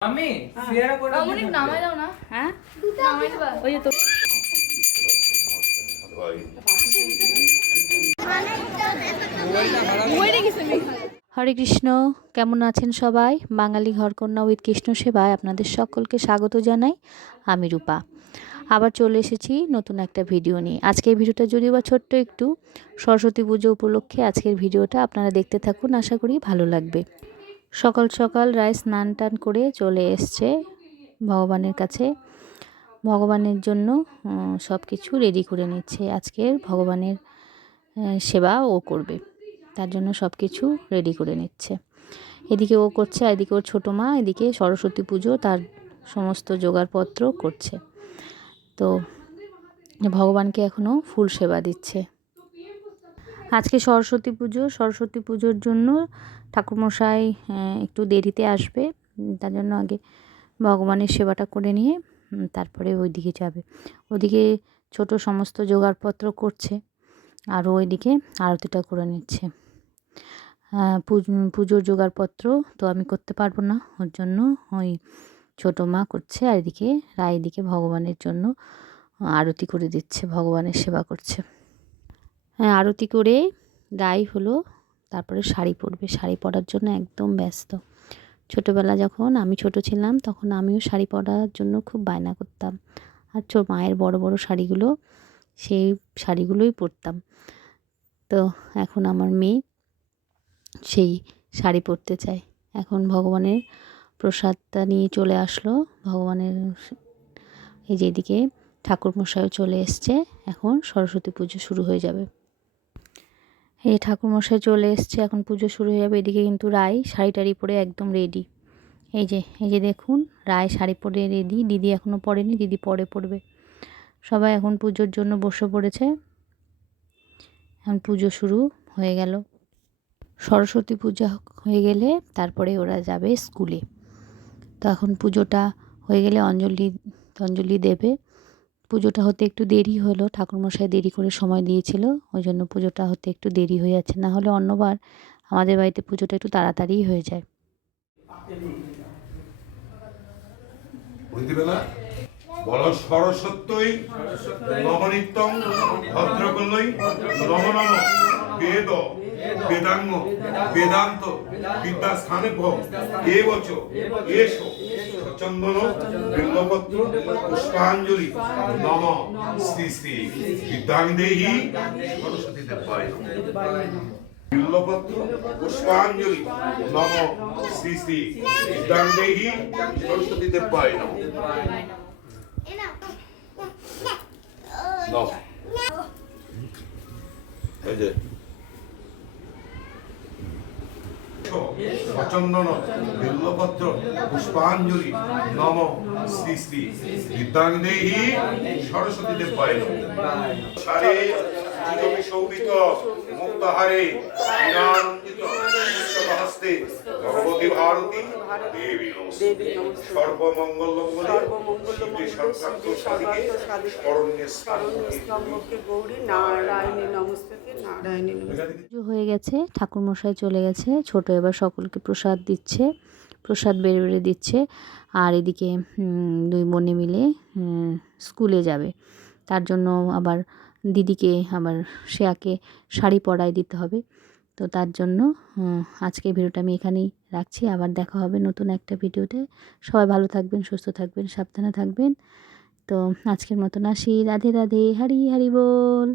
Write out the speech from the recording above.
আমি সিয়ারা করে অমনিক নামাই দাও না। হ্যাঁ? নামাই দিবা ওই যে তো। হরে কৃষ্ণ কেমন আছেন সবাই? বাঙালি ঘরকন্যা উইথ কৃষ্ণ সেবায় আপনাদের সকলকে স্বাগত জানাই। আমি রূপা। আবার চলে এসেছি নতুন একটা ভিডিও নিয়ে। আজকের ভিডিওটা যদিও বা ছোট্ট একটু সরস্বতী পুজো উপলক্ষে আজকের ভিডিওটা আপনারা দেখতে থাকুন আশা করি ভালো লাগবে। সকাল সকাল রায় স্নান টান করে চলে এসছে ভগবানের কাছে। ভগবানের জন্য সব কিছু রেডি করে নিচ্ছে। আজকের ভগবানের সেবা ও করবে। তার জন্য সব কিছু রেডি করে নিচ্ছে। এদিকে ও করছে এদিকে ওর ছোটো মা, এদিকে সরস্বতী পুজো, তার সমস্ত জোগাড়পত্র করছে। তো ভগবানকে এখনও ফুল সেবা দিচ্ছে। আজকে সরস্বতী পুজো, সরস্বতী পুজোর জন্য ঠাকুরমশাই একটু দেরিতে আসবে, তার জন্য আগে ভগবানের সেবাটা করে নিয়ে তারপরে ওইদিকে যাবে। ওদিকে ছোট সমস্ত জোগাড়পত্র করছে, আর ওইদিকে আরতিটা করে নিচ্ছে। পুজোর জোগাড়পত্র তো আমি করতে পারব না, ওর জন্য ওই ছোটো মা করছে, আর এদিকে রায় এদিকে ভগবানের জন্য আরতি করে দিচ্ছে, ভগবানের সেবা করছে। হ্যাঁ আরতি করে রাই হলো, তারপরে শাড়ি পরবে। শাড়ি পরার জন্য একদম ব্যস্ত। ছোটোবেলা যখন আমি ছোট ছিলাম, তখন আমিও শাড়ি পরার জন্য খুব বায়না করতাম। আর চো মায়ের বড় বড় শাড়িগুলো, সেই শাড়িগুলোই পরতাম। তো এখন আমার মেয়ে সেই শাড়ি পরতে চায়। এখন ভগবানের প্রসাদটা নিয়ে চলে আসলো। ভগবানের এই যেদিকে ঠাকুরমশাইও চলে এসছে। এখন সরস্বতী পুজো শুরু হয়ে যাবে। এই ঠাকুরমশাই চলে এসছে, এখন পুজো শুরু হয়ে যাবে, এদিকে কিন্তু রায় শাড়ি টাড়ি পরে একদম রেডি এই যে এই যে দেখুন, রায় শাড়ি পরে রেডি দিদি এখনও পরেনি, দিদি পরে পড়বে সবাই এখন পুজোর জন্য বসে পড়েছে। এখন পুজো শুরু হয়ে গেল। সরস্বতী পূজা হয়ে গেলে তারপরে ওরা যাবে স্কুলে। তো এখন পুজোটা হয়ে গেলে অঞ্জলি অঞ্জলি দেবে। পুজোটা হতে একটু দেরি হলো। ঠাকুরমশাই দেরি করে সময় দিয়েছিল ওই জন্য পুজোটা হতে একটু দেরি হয়ে যাচ্ছে। না হলে অন্যবার আমাদের বাড়িতে পুজোটা একটু তাড়াতাড়িই হয়ে যায়। বেদ। বেদাঙ্গ, বেদান্ত বিদ্যাস্থানে ভব এবচ এস সচন্দন বিল্লপত্র পুষ্পাঞ্জলি নম শ্রী শ্রী বিদ্যাং দেহি সরস্বতী দেবায় বিল্লপত্র পুষ্পাঞ্জলি নম শ্রী শ্রী বিদ্যাং দেহি সরস্বতী দেবায় নম এই যে সচন্দন বিল্লপত্র পুষ্পাঞ্জলি নম শ্রী শ্রী বিদ্যাং সরস্বতী দেবায় নম। সারে শোভিত মুক্তহারে বিনানন্দিত পুষ্পহস্তে ভগবতী ভারতী দেবী সর্বমঙ্গল হয়ে গেছে ঠাকুরমশাই চলে গেছে ছোট এবার সকলকে প্রসাদ দিচ্ছে প্রসাদ বেড়ে বেড়ে দিচ্ছে আর এদিকে দুই বোনে মিলে স্কুলে যাবে। তার জন্য আবার দিদিকে আবার শ্রেয়াকে শাড়ি পরায় দিতে হবে। তো তার জন্য আজকে ভিডিওটা আমি এখানেই রাখছি। আবার দেখা হবে নতুন একটা ভিডিওতে। সবাই ভালো থাকবেন, সুস্থ থাকবেন, সাবধানে থাকবেন। তো আজকের মতন আসি। রাধে রাধে হারি হারি বল।